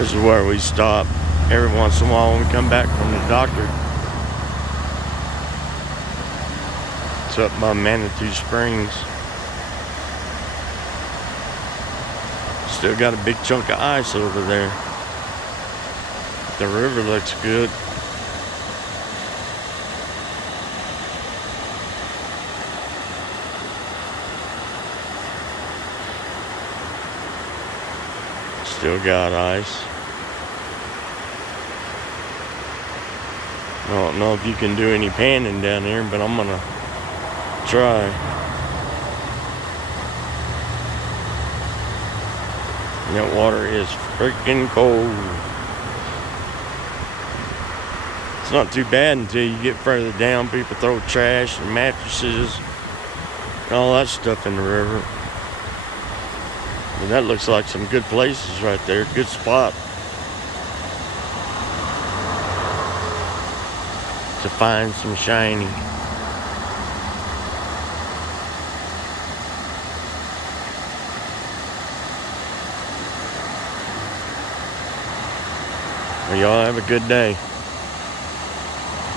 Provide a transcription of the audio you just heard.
This is where we stop every once in a while when we come back from the doctor. It's up by Manitou Springs. Still got a big chunk of ice over there. The river looks good. Still got ice. I don't know if you can do any panning down here, but I'm gonna try. And that water is freaking cold. It's not too bad until you get further down. People throw trash and mattresses and all that stuff in the river. And that looks like some good places right there. Good spot to find some shiny. Well, y'all have a good day.